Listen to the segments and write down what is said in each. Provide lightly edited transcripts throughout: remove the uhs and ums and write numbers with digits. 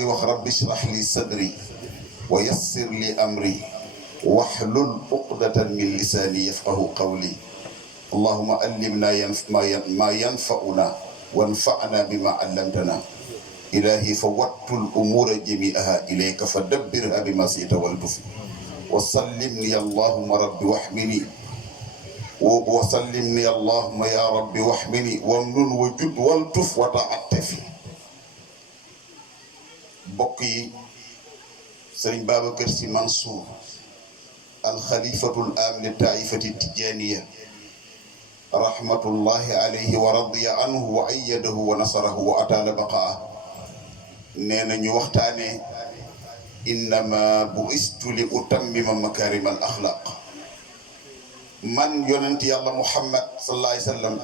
ngi wax rabbi shrah li sadri wa yassir li amri wahlul uqdatan min lisani yafqahu qawli allahumma allimna ma yanfa'una wanfa'na bima 'allamtana ilahi fawattul umura jami'aha ilayka fadabbirha bima shi'ta waltuf wa sallimni allahumma rabbi wahmini wa sallimni allahumma ya rabbi wahmini wamnun wajud waltuf wa ta'attafi. bokk yi Sëriñ Babacar Sy Mansour alxalifatul aam li taifati tijaniya rahmatullahi alayhi wa radiya anhu wa ayyadahu wa nasarahu wa ataala baqaa nee na ñu waxtaane innama bu'istu li utammima makarim al axlaq. man yonent yàlla muhammad sallallahu alayhi wa sallam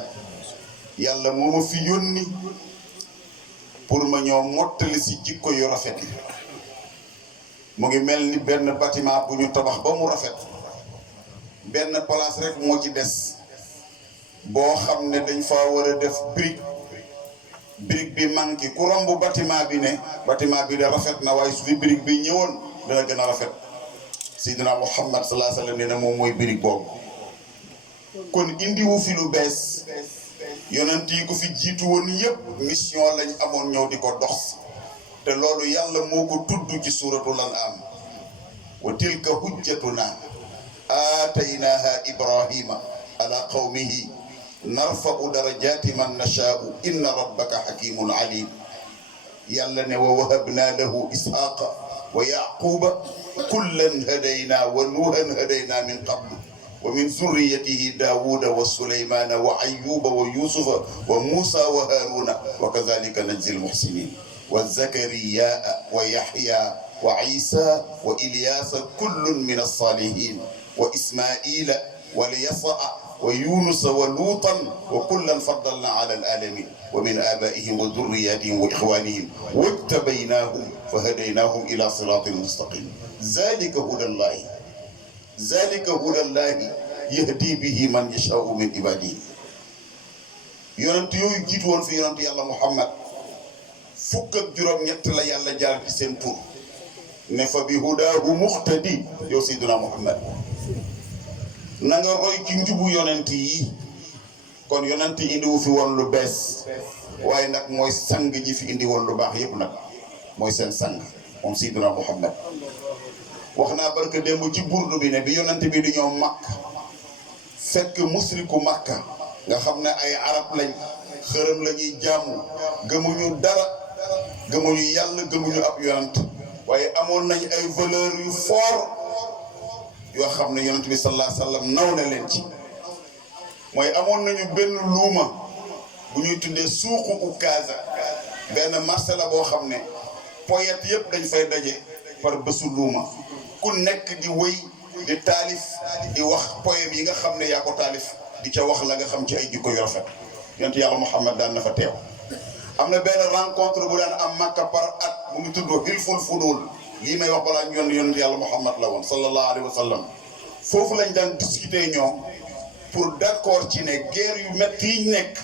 yàlla moo ma fi yónni pour ma ñëw mottali si jikko yu rafet yi. mu ngi mel ni benn bâtiment bu ñu tabax ba mu rafet benn place rek moo ci des boo xam ne dañ fa war a def brique bi manqué ku romb bâtiment bi ne bâtiment bi de rafet na waaye su fi brique bi ñëwoon dana gën a rafet. Seydina Muhammad sallallahu alayhi wa sallam nee na moom mooy brique boobu. kon indiwu fi lu bees yonent yi ko fi jiitu woon yëpp mission lañ amoon ñëw di ko dox. te loolu yàlla moo ko tudd ci suuratul an'aam wa tilka hujjatuna aataynaha ibrahima ala qawmihi narfa'u darajati man nashaa'u inna rabbaka hakimun alim. yàlla ne wa wahabna lahu ishaqa wa yaquba kullan hadayna wa nuuhan hadayna min qablu wa min zurriyatihi daawuda wa sulaymana wa ayyuba wa yusufa wa musa wa haruna wa kadhalika najzi al-muhsinin wa zakariya wa yahya wa isa wa ilyasa kullun min as-salihin wa ismaila wa yasa wa yunus wa lutan wa kullan faddalna ala al-alamin wa min abaihim wa dhurriyyatihim wa ikhwanihim wajtabaynahum fahadaynahum ila siratin mustaqim. zalika hudallahi yahdi bihi man yasha'u min ibadihi. yonent yooyu jiitu woon fi yonent yàlla Muhammad fukk ak juróom-ñett la yàlla jaar ci seen tur ne fa bi hudaahu muqtadi. yow Seydina Muhammad na nga roy ci njubu yonent yi. kon yonent yi indiwu fi woon lu bees waaye nag mooy sang ji fi indi woon lu baax yépp nag mooy seen sang moom Seydina Muhammad. wax naa barke démb ci burdu bi ne bi yonent bi di ñëw Makka fekk musriku Makka nga xam ne ay arab lañ xërëm la ñuy jaamu gëmuñu dara gëmuñu yàlla gëmuñu ab yonent waaye amoon nañ ay valeur yu fort yoo xam ne yonent bi sallallahu alayhi wa sallam naw na leen ci. mooy amoon nañu benn luuma bu ñuy tuddee suuqu Ukaaza benn marché la boo xam ne poète yëpp dañ fay daje par bésu luuma ku nekk di wëy di taalif di wax poème yi nga xam ne yaa ko taalif di ca wax la nga xam ci ay jikko yu rafet. yonent yàlla Muhammad daan na fa teew. am na benn rencontre bu daan am Makka par at mu ngi tudd Hilful Fudul. lii may wax balaa ñu yonent yàlla Muhammad la woon sallallahu alayhi wa sallam. foofu lañ daan discuter ñoom pour d'accord ci ne guerre yu métti yi nekk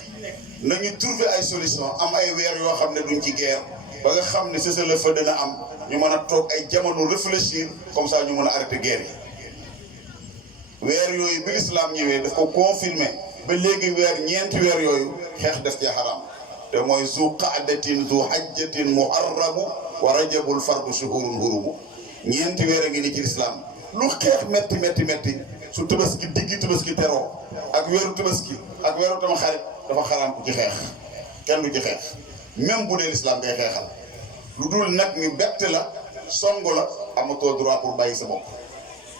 nañu trouver ay solution am ay weer yoo xam ne duñ ci guerre ba nga xam ne cessez-le-feu dana am ñu mën a toog ay jamono réfléchir comme ça ñu mën a arrêter guerre yi. weer yooyu bi l'islam ñëwee daf ko confirmer ba léegi ñeenti weer yooyu xeex def ci xaram te mooy zu qaadatin zu hajjatin muharramu wa rajabul fardu shuhurun hurumu. ñeenti weer a ngi ni ci l'islam lu xeex métti su tabaski diggi tabaski teroo ak weeru tabaski ak weeru tam xarit dafa xaraam ku ci xeex kenn du ci xeex même bu dee l'islam ngay xeexal lu dul nag ñu bett la song la amatoo droit pour bàyyi sa bopp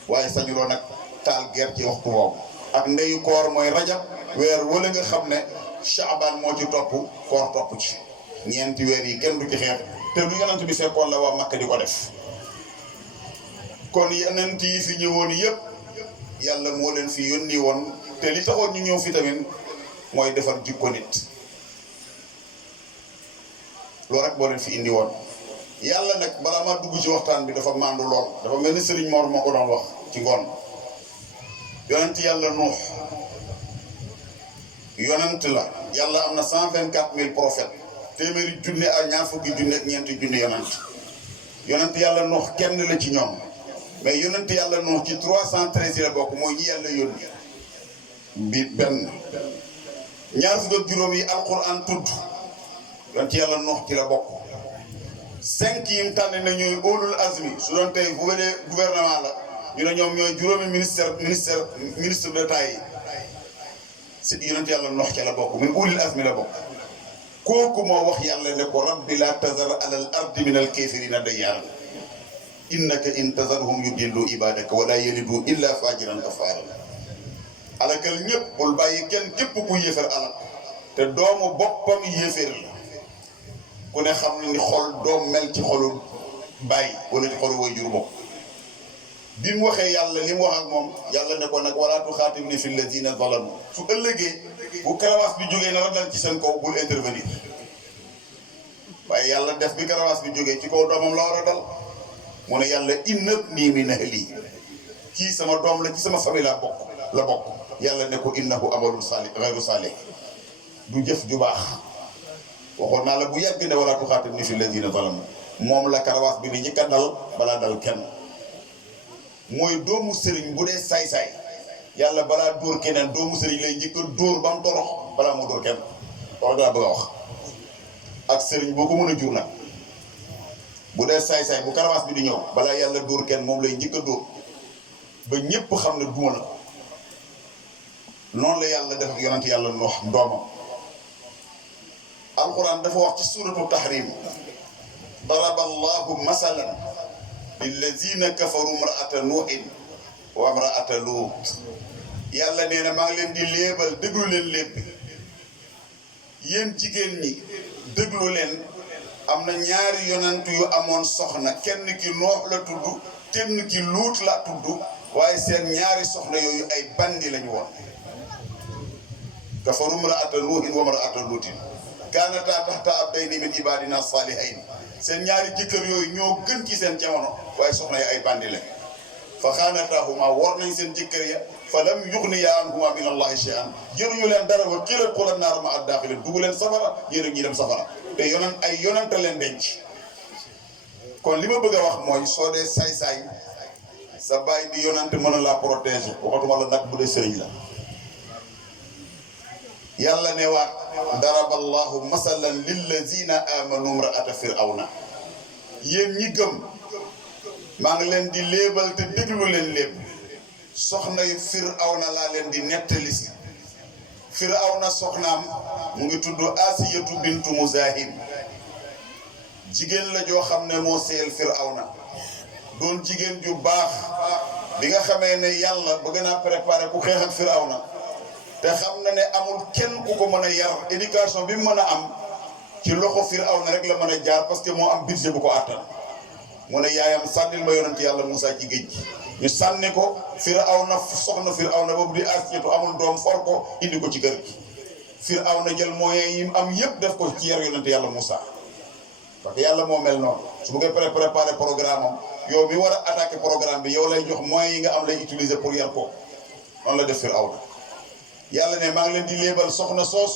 waaye sañuloo nag taal guerre ci waxtu woowu. ak ndeyu koor mooy rajab weer wala nga xam ne Shaaban moo ci topp koor topp ci ñeenti weer yi kenn du ci xeex te lu yonent bi fekkoon la waa Makka di ko def. kon yonent yi fi ñëwoon yëpp yàlla moo leen fi yónni woon te li taxoon ñu ñëw fi tamit mooy defar jikko nit loolu rek boo leen fi indi woon. yàlla nag balaa ma dugg ci waxtaan bi dafa màndu lool dafa mel ni Serigne Mor moo ko doon wax ci ngoon. yonent yàlla Nuux yonent la yàlla am na 124 000 prophètes téeméeri junne ak ñaar fukki junne ak ñeenti junne yonent yonent yàlla noox kenn la ci ñoom mais yonent yàlla noox ci 313 yi la bokk mooy ñi yàlla yónni bi benn ñaar fukk ak juróom yi alquran tudd yonent yàlla noox ci la bokk 5 yi mu tànn na ñooy ulul azmi su doon tey bu wéree gouvernement la ñu ne ñoom ñooy juróomi ministre d'État yi si yonent yàlla noox ci la bokk min ulul azmi la bokk kooku moo wax yàlla ne ko rabbi la tazar alal ardi min al kafirina dayyaaran innaka in tazarhum yudillu ibadaka wala yalidu illa fajiran kafaran alakal ñëpp bul bàyyi kenn képp ku yéefar alal te doomu boppam yéefar la ku ne xam ne ni xol doom mel ci xolu bàyyi wala ci xolu way jur bopp bi mu waxee yàlla li mu wax ak moom yàlla ne ko nag wala tuxaatibni fi llazina zalamu su ëllëgee bu karawaas bi jógee na la dal ci seen kaw bul intervenir waaye yàlla def bi karawaas bi jógee ci kaw doomam la war a dal mu ne yàlla innabnii min ahli kii sama doom la ci sama famille la bokk yàlla ne ko innahu amalun salih ghayru salih du jëf ju baax waxoon naa la bu yàgg ne wala tuxaatibni fi llazina zalamu moom la karawaas bi ni ñi ka dal balaa dal kenn mooy doomu sëriñ bu dee saay-saay yàlla balaa dóor keneen doomu sëriñ lay njëkk a dóor ba mu torox balaa moo dóor kenn wax dara bëgg a wax ak sëriñ boo ko mën a jur nag bu dee saay-saay bu karawaas bi di ñëw balaa yàlla dóor kenn moom lay njëkk a dóor ba ñépp xam ne duma na noonu la yàlla def ak yonent yàlla noox doomam alquran dafa wax ci suratu tahrim daraba allahu masalan lillazina kafaru imra'ata nuuhin wa imra'ata luut yàlla nee na maa ngi leen di léebal déglu leen léeb bi yéen jigéen ñi déglu leen am na ñaari yonent yu amoon soxna kenn ki noox la tudd kenn ki luut la tudd waaye seen ñaari soxna yooyu ay bandi lañu woon kafaru imra'ata nuuhin wa imra'ata luutin kaanataa tahta abdayni min ibadina salihayn seen ñaari jëkkër yooyu ñoo gën ci seen jamono waaye soxna yi ay bandi lañ fa xaanataahuma war nañ seen jëkkër ya fa lam yughniyaa anhumaa min allahi shay'an jëruñu leen dara wa qiila udxulaa naara ma'a daaxiliin dugg leen safara yéen ak ñi dem safara te ay yonent leen denc kon li ma bëgg a wax mooy soo dee saay-saay sa baay di yonent mën a la protéger waxatuma la nag bu dee sëriñ la yàlla ne waat daraba allahu masalan lillazina amanu imra'ata fir'awna yéen ñi gëm maa ngi leen di léebal te déglu leen léeb soxna yu fir'awna laa leen di nettali si fir'awna soxnaam mu ngi tudd asiyatu bintu muzahim jigéen la joo xam ne moo seel fir'awna doon jigéen ju baax bi nga xamee ne yàlla bëgg naa préparer ku xeex ak fir'awna te xam na ne amul kenn ku ko mën a yar éducation bi mu mën a am ci loxo Firawna rek la mën a jaar parce que moo am budget bu ko àttan mu ne yaayam sànnil ma yonent yàlla Moussa ci géej gi ñu sànni ko Firawna soxna Firawna boobu di Asiyatu amul doom for ko indi ko ci kër gi Firawna jël moyens yi mu am yëpp def ko ci yar yonent yàlla Moussa parce que yàlla moo mel noonu su bëggee préparer programme am yow mi war a attaquer programme bi yow lay jox moyens yi nga am lay utiliser pour yar ko noonu la def Firawna yàlla ne maa ngi leen di léebal soxna soos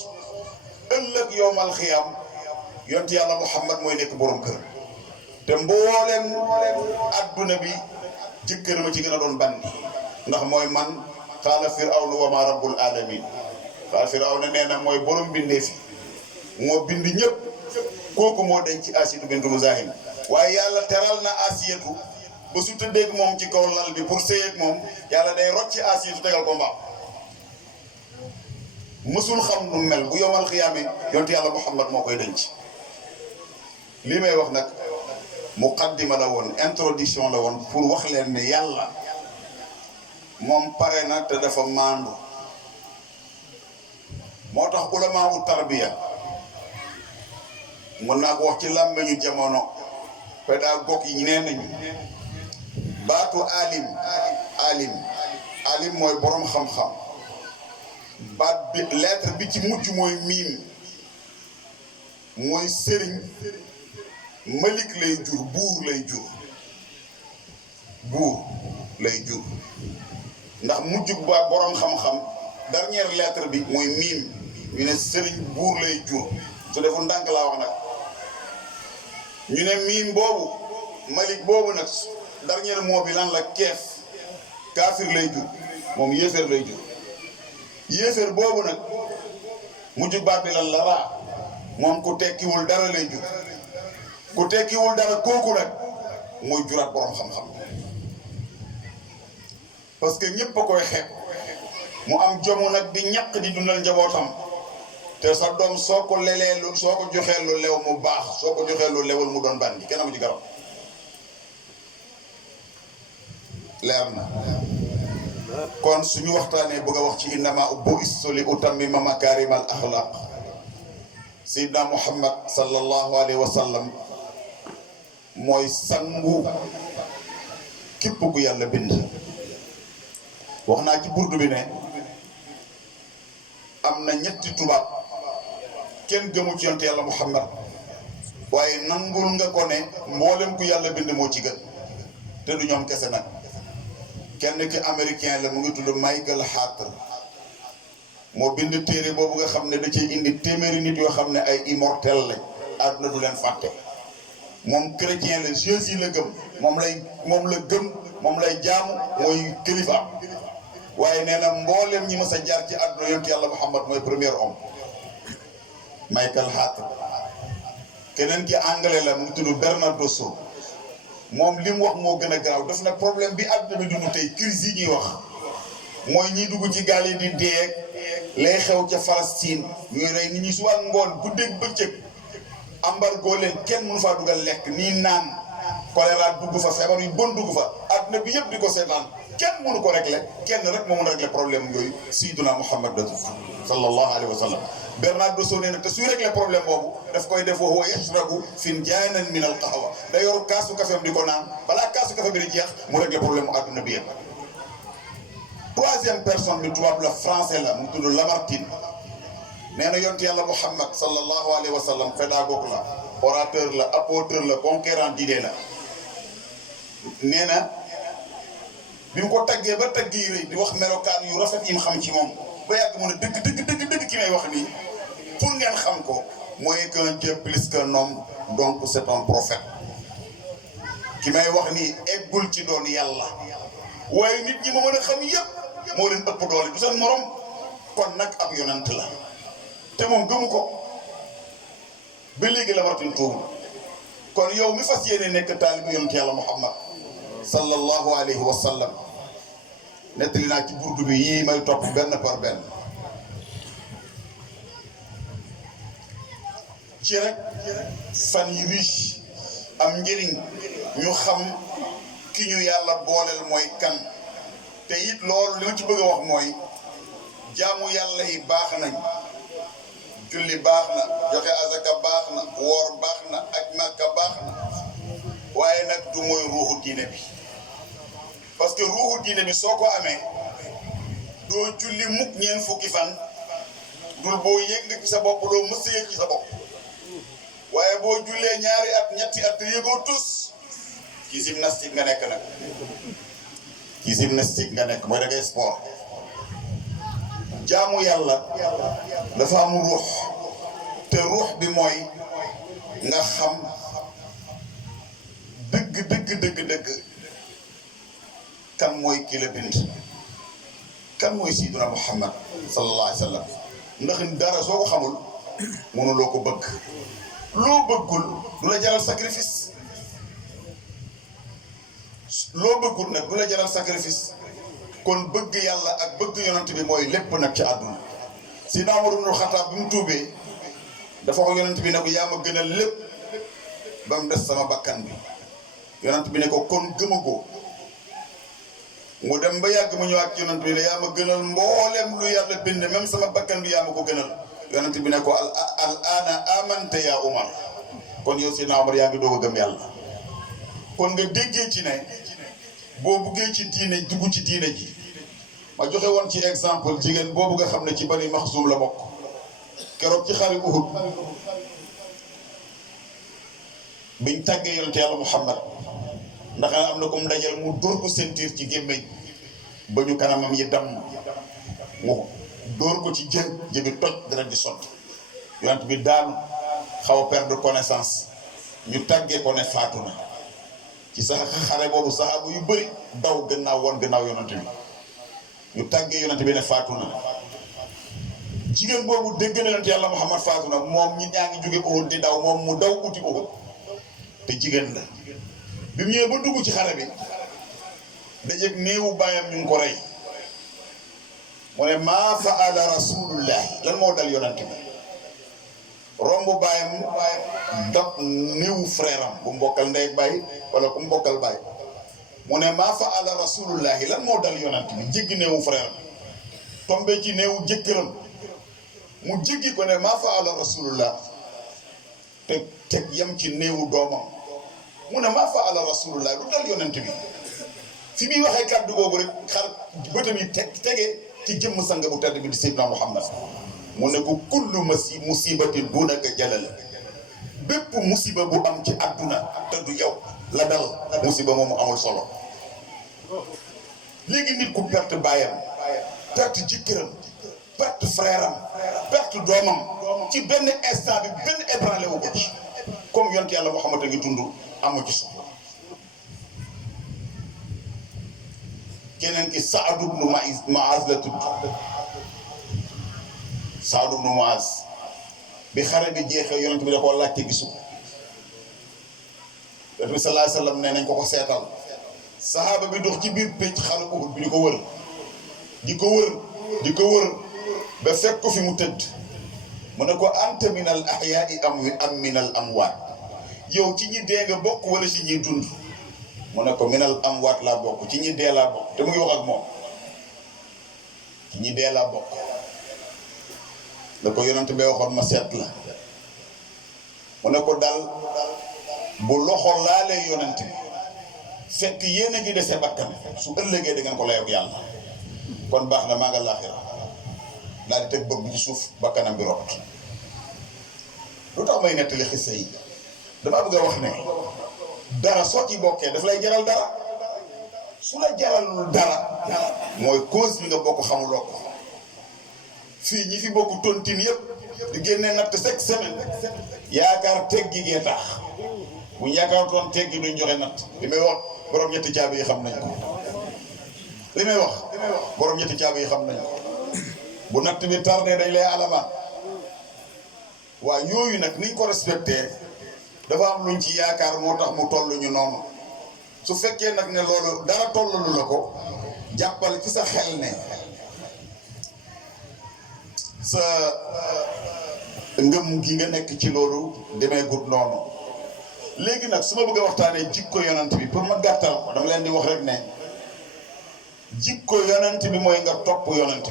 ëllëg yowmal xiyaam yonent yàlla Muhammad mooy nekk borom kër te mbooleem adduna bi jëkkër ma ci gën a doon bandi ndax mooy man xaala firawna wa ma rabbul alamin xaala firawna nee na mooy borom bindee fi moo bind ñëpp kooku moo denc ci Asiyatu bintu Muzahim waaye yàlla teral na Asiyatu ba su tëddeeg moom ci kaw lal bi pour sëyeeg moom yàlla day rocc ci Asiyatu tegal ko mbaam mësul xam nu mel bu yomal xiyaame yonent yàlla Muhammad moo koy denc lii may wax nag muqaddima la woon introduction la woon pour wax leen ne yàlla moom pare na te dafa maandu moo tax ulamaa u tarbiya mën naa ko wax ci làmmeñu jamono pédagogue yi nee nañu baatu alim mooy boroom xam-xam baat bi lettre bi ci mujj mooy miim mooy sëriñ malik lay jur buur lay jur ndax mujjug ba boroom xam-xam dernière lettre bi mooy miim ñu ne sëriñ buur lay jur su defu ndànk laa wax nag ñu ne miim boobu Malik boobu nag dernier mot bi lan la keef kaafir lay jur moom yéeféer lay jur yéeféer boobu nag mujj baat bi lan la raa moom ku tekkiwul dara lay jur ku tekkiwul dara kooku nag mooy juraat borom xam-xam parce que ñëpp a koy xeeb mu am jomu nag di ñaq di dundal njabootam te sa doom soo ko lelee lu soo ko joxee lu lew mu baax soo ko joxee lu lewul mu doon bandi kenn amu ci garab leer na kon suñu waxtaanee bëgg a wax ci innama bu'istu li utammima makaarimal axlaaq Seydina Muhammad sallallahu alayhi wa sallam mooy sangu képp ku yàlla bind wax naa ci burdu bi ne am na ñetti tubaab kenn gëmu ci yonte yàlla Muhammad waaye nangul nga ko ne mboolem ku yàlla bind moo ci gën te du ñoom kese nag kenn ki américain la mu ngi tudd Michael Hart moo bind téere boobu nga xam ne da cee indi téeméeri nit yoo xam ne ay immortel lañ àdduna du leen fàtte moom chrétien la Jésus la gëm moom la gëm moom lay jaamu mooy kilifa waaye nee na mboolem ñi mës a jaar ci àdduna yonent yàlla Muhammad mooy premier homme Michael Hart keneen ki anglais la mu ngi tudd Bernardo Shaw moom li mu wax moo gën a garaaw daf na problème bi àdduna bi dund tey crise yi ñuy wax mooy ñiy dugg ci gaal yi di dee lay xew ca Palestine ñuy rey nit ñi suba ngoon guddeeg bëccëg embargo leen kenn mënu faa dugal lekk nii naan choléra dugg fa feebar yu bon dugg fa àdduna bi yëpp di ko seetaan kenn mënu ko régler kenn rek moo mën a régler problème yooyu Sayyiduna Muhammad sallallahu alayhi wa sallam Bernardo Shaw nee na te suy régler problème boobu daf koy def wa huwa yashrabu finjaanan min al qahwa da yor kaasu kafeem di ko naan balaa kaasu kafe bi di jeex mu régler problème mu àdduna bi yëpp. Troisième personne bi tubaab la français la mu tudd Lamartine nee na yonent yàlla Muhammad sallallahu alayhi wa sallam pédagogue la orateur la apôtre la conquérant d'idées la nee na bi mu ko taggee ba tagg yi rëy di wax melokaan yu rafet yi mu xam ci moom ba yàgg mu ne dëgg ki may wax nii pour ngeen xam ko mooy qu'un Dieu plus qu'un homme donc c'est un prophète ki may wax nii eggul ci doon yàlla waaye nit ñi ma mën a xam yëpp moo leen ëpp doole du seen morom kon nag ab yonent la te moom gëmu ko ba léegi la waratuñ tuubu kon yow mi fas yéene nekk taalibu yonent yàlla Muhammad sallallahu alayhi wa sallam nettali naa ci burdu bi yii may topp benn par benn ci rek fan yi riche am njëriñ ñu xam ki ñu yàlla booleel mooy kan te it loolu li ma ci bëgg a wax mooy jaamu yàlla yi baax nañ julli baax na joxe azaka baax na woor baax na ak Makka baax na waaye nag du mooy ruuxu diine bi parce que ruuxu diine bi soo ko amee doo julli mukk ñeent fukki fan dul boo yëg nga ci sa bopp doo mës a yëg ci sa bopp waaye boo jullee ñaari at ñetti at yëgoo tus ci gymnastique nga nekk nag ci gymnastique nga nekk mooy da ngay sport jaamu yàlla dafa am ruux te ruux bi mooy nga xam dëgg kan mooy ki la bind kan mooy Sayyiduna Muhammad sallallahu alayhi wa sallam ndax dara soo ko xamul mënuloo ko bëgg loo bëggul du la jaral sacrifice loo bëggul nag du la jaral sacrifice kon bëgg yàlla ak bëgg yonent bi mooy lépp nag ci àdduna Sayyidina Umar ibn Khattab bi mu tuubee dafa ko yonent bi ne ko yaa ma gënal lépp ba mu des sama bakkan bi yonent bi ne ko kon gëmagoo mu dem ba yàgg mu ñëwaat ci yonent bi ne yaa ma gënal mboolem lu yàlla bind même sama bakkan bi yaa ma ko gënal yonent bi ne ko al ana amante yaa Umar kon yow Sayyidina Umar yaa ngi doog a gëm yàlla kon nga déggee ci ne boo buggee ci diine dugg ci diine ji ma joxe woon ci exemple jigéen boobu nga xam ne ci Bani Maxsum la bokk keroog ci xare Uhud biñ tàggee yonent yàlla Muhammad ndax am na ko mu dajal mu dóor ko sentir ci gémmiñ ba ñu kanamam yi damm mu dóor ko ci jëbi toj dara di sotti yonent bi daanu xaw a perdre connaissance ñu tàggee ko ne faatu na ci sax xare boobu saxaabu yu bëri daw gannaaw woon gannaaw yonent bi ñu tàggee yonent bi ne faatu na jigéen boobu dégg na yonent yàlla Muhammad faatu na moom ñi ñaa ngi jóge Uhud di daw moom mu daw uti Uhud te jigéen la bi mu ñëwee ba dugg ci xare bi dajeeg néewu baayam ñu ngi ko rey mu ne maa faala rasulullahi lan moo dal yonent bi romb baayam dab néewu frère am bu mbokkal ndey baay wala ku mbokkal baay mu ne maa faala rasulullahi lan moo dal yonent bi jéggi néewu frère am tombé ci néewu jëkkëram mu jéggi ko ne maa faala rasulullah te teg yam ci néewu doomam mu ne maa faala rasulullah lu dal yonent bi fi muy waxee kàddu googu rek xar bëtam yi tegee ci jëmm sang bu tedd bi di Seydina Muhammad mu ne ko kullu musibatin dunaka jalala bépp musiba bu am ci àdduna te du yow la dal musiba moomu amul solo léegi nit ku perte baayam perte jëkkëram perte frère am perte doomam ci benn instant bi benn ébranlé wu ko ci comme yonent yàlla Muhammad a ngi dund amu ci soxla keneen ki Saad ibnu Muaz la tudd Saad ibnu Muaz bi xare bi jeexee yonent bi da koo laajte gisu Yonent bi sallallahu alayhi wa sallam nee nañ ko seetal sahaaba bi dox ci biir pénc xare Uhud bi di ko wër di ko wër ba fekk ko fi mu tëdd mu ne ko anta min al ahyaai am min al amwaat yow ci ñi dee nga bokk wala ci ñi dund mu ne ko minal amwaat laa bokk ci ñi dee laa bokk te mu ngi wax ak moom ci ñi dee laa bokk da ko yonent bee waxoon ma seet la mu ne ko dal bu loxo laalee yonent bi fekk yéen a ngi dese bakkan su ëllëgee da ngeen ko layoog yàlla kon baax na maa nga laaxira daal di teg bëgg bi ci suuf bakkanam bi rot lu tax may nettali xissa yi damaa bëgg a wax ne dara soo ci bokkee daf lay jaral dara su la jaralul dara mooy cause bi nga bokk xamuloo ko fii ñi fi bokk tontine yëpp di génnee natt chaque semaine yaakaar teggi gee tax bu ñu yaakaar toon teggi duñ joxe natt li may wax borom ñetti caabi yi xam nañ ko li may wax borom ñetti caabi yi xam nañ ko bu natt bi tardé dañ lay alamaan waaw yooyu nag niñ ko respecté dafa am luñ ci yaakaar moo tax mu toll ñu noonu su fekkee nag ne loolu dara tollalu la ko jàppal ci sa xel ne sa ngëm gi nga nekk ci loolu demee gut noonu léegi nag su ma bëgg a waxtaanee jikko yonent bi pour ma gàttal ko dama leen di wax rek ne jikko yonent bi mooy nga topp yonent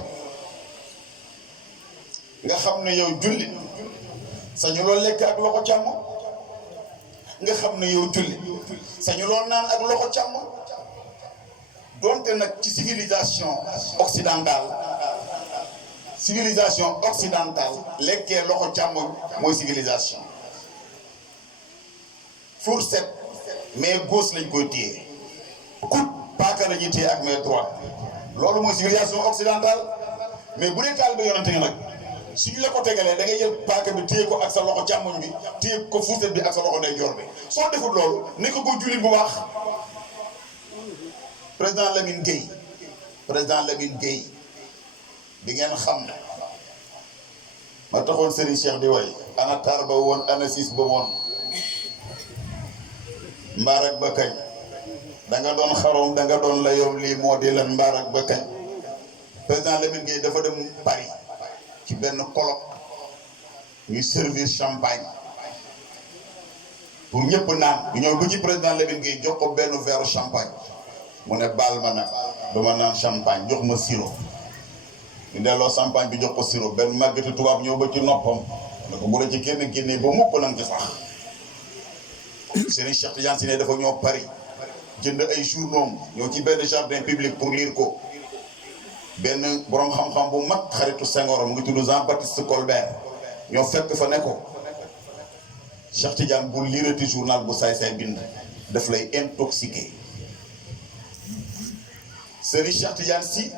bi nga xam ne yow jullit sañu loo lekk ak loxo càmm nga xam ne yow jullit sañu loo naan ak loxo càmm donte nag ci civilisation occidentale lekkee loxo càmm mooy civilisation fourchette mais gauche lañ koy téye coude paaka la ñuy téye ak main droite loolu mooy civilisation occidentale mais bu dee taalibe yonente nga nag suñu la ko tegalee da ngay jël paaka bi téye ko ak sa loxo càmmoñ bi téye ko fourchette bi ak sa loxo ndeyjoor bi soo defut loolu nekk ko jullit bu baax. président Lamine Gueye di ngeen xam ne ma taxoon Serigne Cheikh di way ana taar ba woon ana siis ba woon mbaarak ba kañ da nga doon xarom da nga doon la yow lii moo di lan mbaarak ba kañ. président Lamine Gueye dafa dem Paris ci benn colloque ñuy servir champagne pour ñëpp naan bu ñëw ba ci président Lamine Gueye jox ko benn verre champagne mu ne baal ma nag dama naan champagne jox ma sirop ñu delloo champagne bi jox ko sirop benn màggati tubaab ñëw ba ci noppam ne ko bu la ci kenn génnee ba mukk nang ci sax Serigne Cheikh Tidiane Sy ne dafa ñëw Paris jënd ay journaux ñëw ci benn jardin public pour lire ko benn borom xam-xam bu mag xaritu Senghor mu ngi tudd Jean-Baptiste Colbert ñoo fekk fa ne ko Cheikh Tidiane bu liirati journal bu saay-saay bind daf lay intoxiqué. Serigne Cheikh Tidiane Sy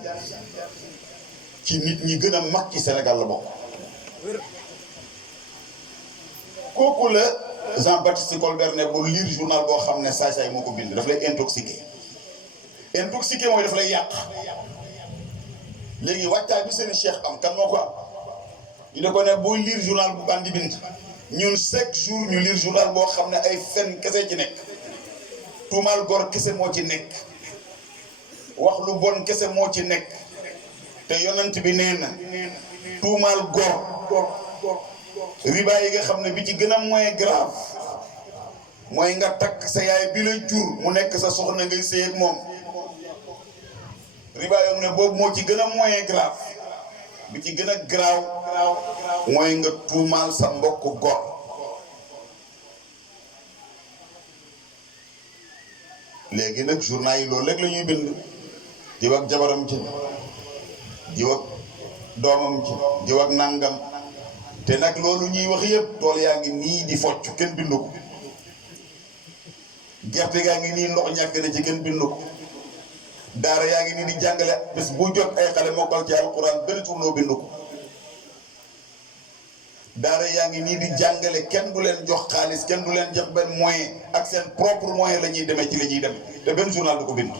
ci nit ñi gën a mag ci Sénégal la bokk kooku la Jean-Baptiste Colbert ne bu lire journal boo xam ne saay-saay moo ko bind daf lay intoxiqué mooy daf lay yàq. léegi wàccaay bi seen cheikh am kan moo ko am ñu ne ko ne booy lire journal bu bandi bind ñun chaque jour ñu lire journal boo xam ne ay fen kese ci nekk tuumaal gor kese moo ci nekk wax lu bon kese moo ci nekk te yonent bi nee na tuumaal gor riba yi nga xam ne bi ci gën a moins grave mooy nga takk sa yaay bi la jur mu nekk sa soxna ngay sëy ak moom riba yoo ne boobu moo ci gën a moyen grave bi ci gën a grave mooy nga tuumaal sa mbokk gor léegi nag journal yi loolu rek la ñuy bind jiw ak jabaram ci jiw ak doomam ci jiw ak nàngam te nag loolu ñuy wax yëpp tool yaa ngi nii di focc kenn bindu ko gerte gaa ngi nii ndox ñàkk na ci kenn bindu ko daara yaa ngi nii di jàngale bés bu jot ay xale mokkal ci alquran benn tournoo bindu ko daara yaa ngi nii di jàngale kenn du leen jox xaalis kenn du leen jox benn moyen ak seen propre moyen la ñuy demee ci la ñuy dem te benn journal du ko bind.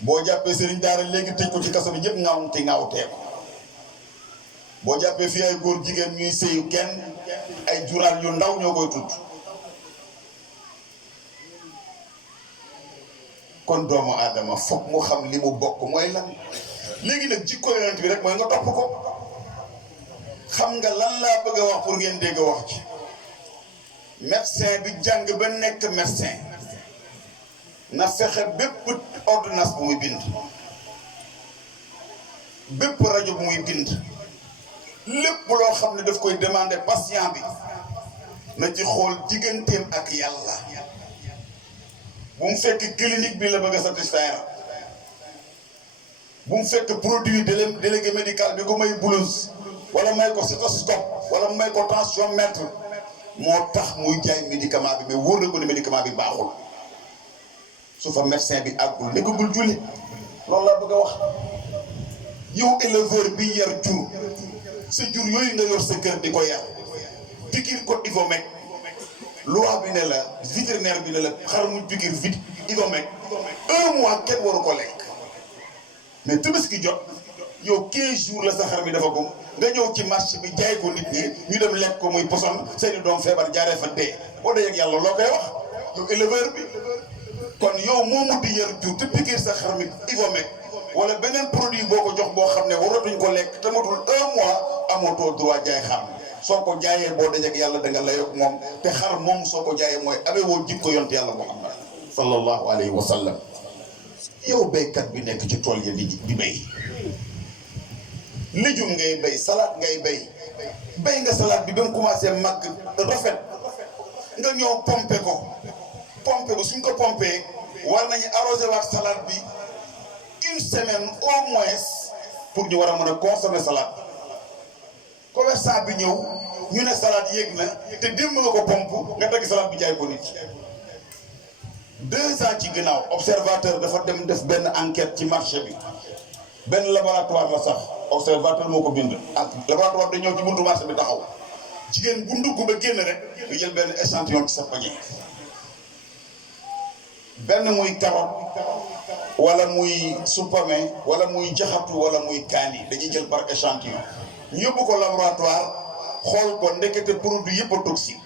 boo jàppee sëriñ daara léegi tëj ko ci kaso bi ñëpp ŋaawtee ko boo jàppee fii ay góor jigéen ñuy sëyu kenn ay journal yu ndaw ñoo koy tudd. kon doomu aadama foog mu xam li mu bokk mooy lan léegi nag jikko yonent bi rek mooy nga topp ko xam nga lan laa bëgg a wax pour ngeen dégg wax ci médecin bi jàng ba nekk médecin na fexe bépp ordonnance bu muy bind bépp rajo bu muy bind lépp loo xam ne daf koy demander patient bi na ci xool digganteem ak yàlla bu mu fekk clinique bi la bëgg a satisfaire bu mu fekk produit délégué médical bi ko may blouse wala may ko stéthoscope wala may ko tensiomètre moo tax muy jaay médicament bi mais wóor na ko ne médicament bi baaxul su fa médecin bi àggul nekkagul julli loolu laa bëgg a wax yow éleveur bi yar jur sa jur yooyu nga yor sa kër di ko yar piqûre ko Ivomec loi bi ne la vétérinaire bi ne la xar mu piqûre vite Ivomec 1 mois kenn waru ko lekk mais Tabaski jot yow 15 jours la sa xar mi dafa gum nga ñëw ci marché bi jaay ko nit ñi ñu dem lekk ko muy poson seeni doom feebar jaaree fa dee boo dee ak yàlla loo koy wax yow éleveur bi kon yow moomu di yar jur te piqûre sa xar mi Ivomec wala beneen produit boo ko jox boo xam ne waratuñ ko lekk te matul 1 mois amatoo droit jaay xar soo ko jaayee boo dajek yàlla da nga layoog moom te xar moom soo ko jaayee mooy amee woo jikko yont yàlla Muhammad sallallahu alayhi wa sallam yow béykat bi nekk ci tool ya di béy léjum ngay béy salade ngay béy nga salade bi ba mu commencé màgg rafet nga ñëw pomper ko suñ ko pomper war nañu arroser waat salade bi 1 semaine au moins pour ñu war a mën a consommer salade commerçant bi ñëw ñu ne salade yéeg na te démb nga ko pompe nga dagg salade bi jaay ko nit 2 ans ci ginnaaw observateur dafa dem def benn enquête ci marché bi benn laboratoire la sax observateur moo ko bind ak laboratoire da ñëw ci buntu marché bi taxaw jigéen bu ndugg ba génn rek nga jël benn échantillon ci sa pañe benn muy carotte wala muy supame wala muy jaxatu wala muy kaani dañuy jël par échantillon ñu yóbbu ko laboratoire xool ko ndekete produit yëpp a toxique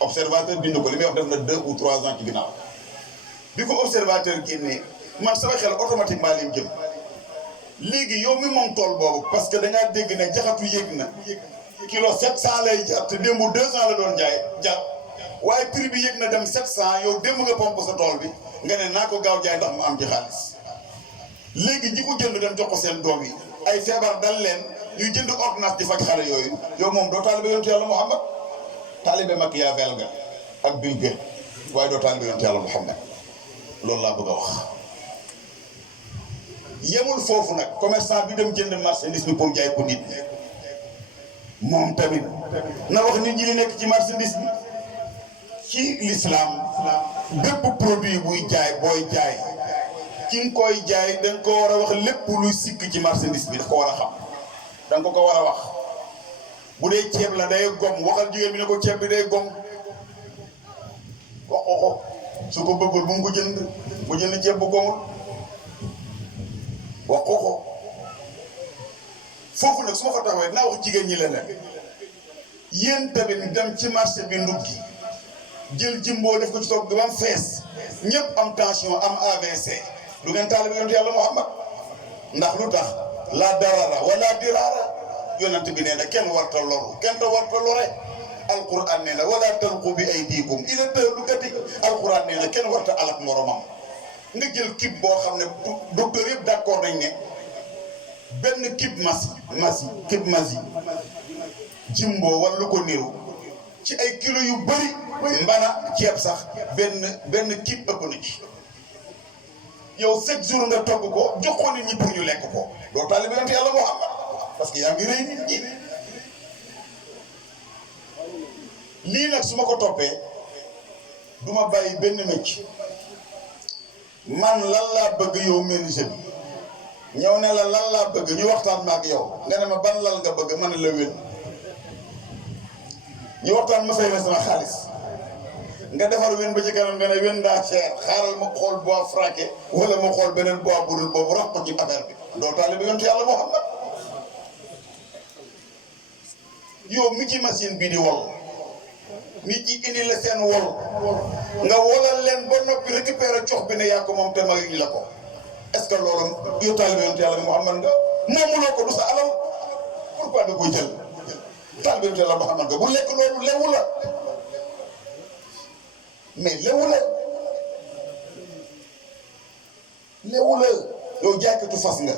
observateur bind ko li may wax def na 2 ou 3 ans ci ginnaaw bi ko observateur génnee man sama xel automatiquement lim jëm léegi yow mi moom tool boobu parce que da ngaa dégg ne jaxatu yéeg na kilo 700 lay jar te démb 200 la doon jar waaye prix bi yéeg na dem 700 yow démb nga pompe sa tool bi nga ne naa ko gaaw jaay ndax mu am ci xaalis léegi ñi ko jënd dem jox ko seen doom yi ay feebar dal leen ñuy jënd ordonnance di faj xale yooyu yow moom doo taalibe yonent yàlla Muhammad taalibe Machiavel nga ak Bill Gates waaye doo taalibe yonent yàlla Muhammad loolu laa bëgg a wax. yemul foofu nag commerçant bi dem jënd marchandise bi pour jaay ko nit ñi moom tamit na wax nit ñi li nekk ci marchandise bi ci l'islam bépp produit buy jaay booy jaay ki nga koy jaay da nga ko war a wax lépp luy sikk ci marchandise bi da ko war a xam da nga ko war a wax bu dee ceeb la day gom waxal jigéen bi ne ko ceeb bi day gom wax ko su ko bëggul bu mu ko jënd bu jënd ceeb bu gomul wax ko foofu nag su ma fa taxawee dinaa wax jigéen ñi leneen yéen tamit dem ci marché bi nduggi jël jimboo def ko ci toog ba mu fees ñëpp am tension am AVC du ngeen taalibe yonent yàlla Muhammad ndax lu tax la darara wala dirara yonent bi nee na kenn warta loru kenn ta warta lore alquran nee na wala talqu bi aydikum ila tahlukati alquran nee na kenn warta alak moromam nga jël kib boo xam ne docteur yëpp d'accord nañ ne benn kib masi jimbo wala lu ko niru ci ay kilo yu bëri mbana ceeb sax benn kib ëpp na ci yow 7 jours nga togg ko jox ko nit ñi pour ñu lekk ko doo taalibe yonent yàlla Muhammad parce que yaa ngi rëy nit ñi lii nag su ma ko toppee du ma bàyyi benn mécc man lan laa bëgg yow menuisier bi ñëw ne la lan laa bëgg ñu waxtaan ma ak yow nga ne ma ban lal nga bëgg ma ne la wén ñu waxtaan ma fay na sama xaalis nga defar wén ba ci kanam nga ne wén daa cher xaaral ma xool bois fraqué wala ma xool beneen bois budul boobu rax ko ci affaire bi doo taalibe yonent yàlla Muhammad yow mi ci machine bi di wol nit ñi indi la seen wol nga wolal leen ba noppi récupérer cox bi ne yaa ko moom te mayuñ la ko est-ce que loolu yow taalibe yonent yàlla Muhammad nga moomuloo ko du sa alal pourquoi nga koy jël taalibe yonent yàlla Muhammad nga bu lekk loolu lewu la mais lewu la yow jaaykatu fas nga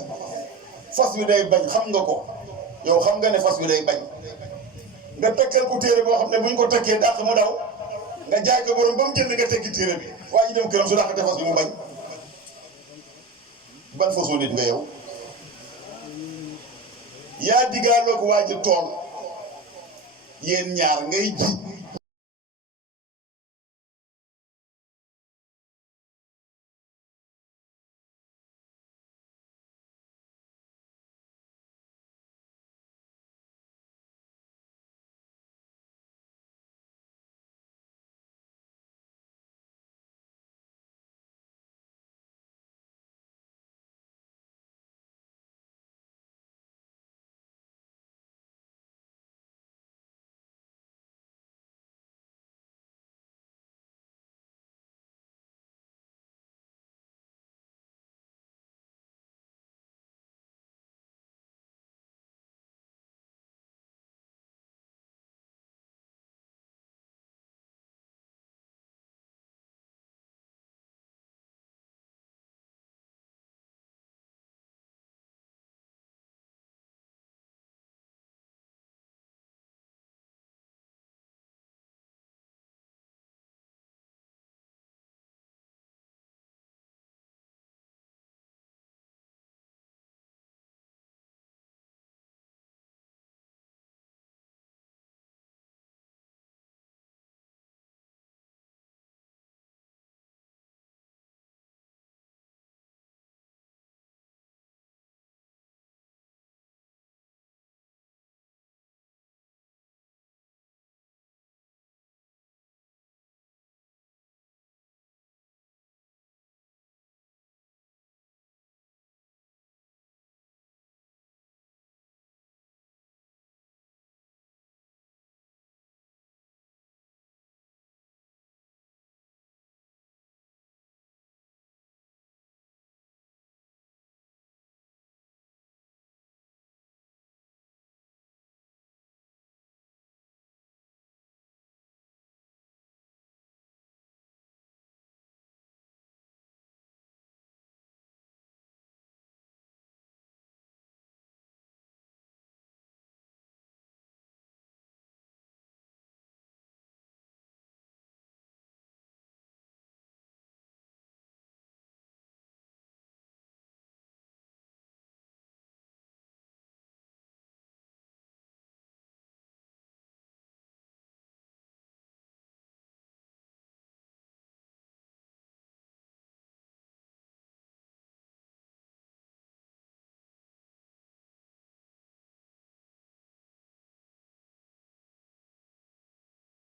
fas wi day bañ xam nga ko yow xam nga ne fas wi day bañ nga takkal ko téere boo xam ne buñ ko takkee dàq mu daw nga jaay ko borom ba mu jënd nga tekki téere bi waa ji dem këram su dàqate fas bi mu bañ ban façon nit nga yow yaa diggaaloo ko waa ji tool yéen ñaar ngay ji